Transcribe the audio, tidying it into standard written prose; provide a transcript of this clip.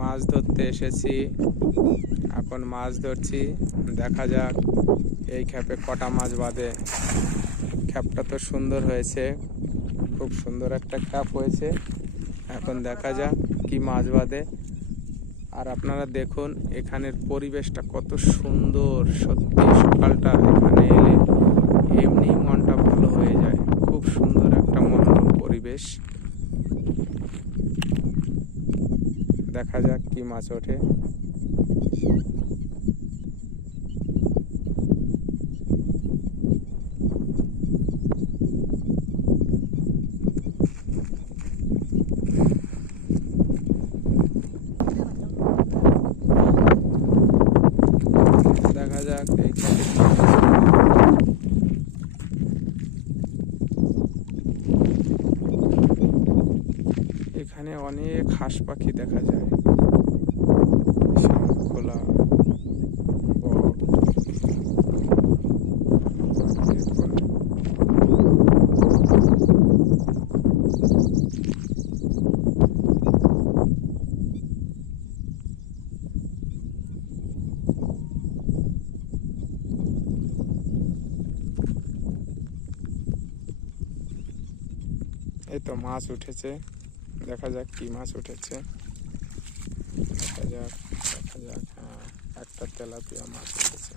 মাছ ধরতে এসেছি, এখন মাছ ধরছি। দেখা যাক এই খ্যাপে কটা মাছ বাঁধে। খ্যাপটা তো সুন্দর হয়েছে, খুব সুন্দর একটা খ্যাপ হয়েছে। এখন দেখা যাক কি মাছ বাঁধে। আর আপনারা দেখুন এখানের পরিবেশটা কত সুন্দর। সত্যি সকালটা এখানে এলে এমনি মনটা ভালো হয়ে যায়। খুব সুন্দর একটা মনোরম পরিবেশ। দেখা যাক কি মাছ ওঠে। দেখা যাক এই এখানে অনেক হাঁস পাখি দেখা যায়, খোলা এই তো মাছ উঠেছে। দেখা যাক কি মাছ উঠেছে। দেখা যাক হ্যাঁ, একটা তেলাপিয়া মাছ উঠেছে।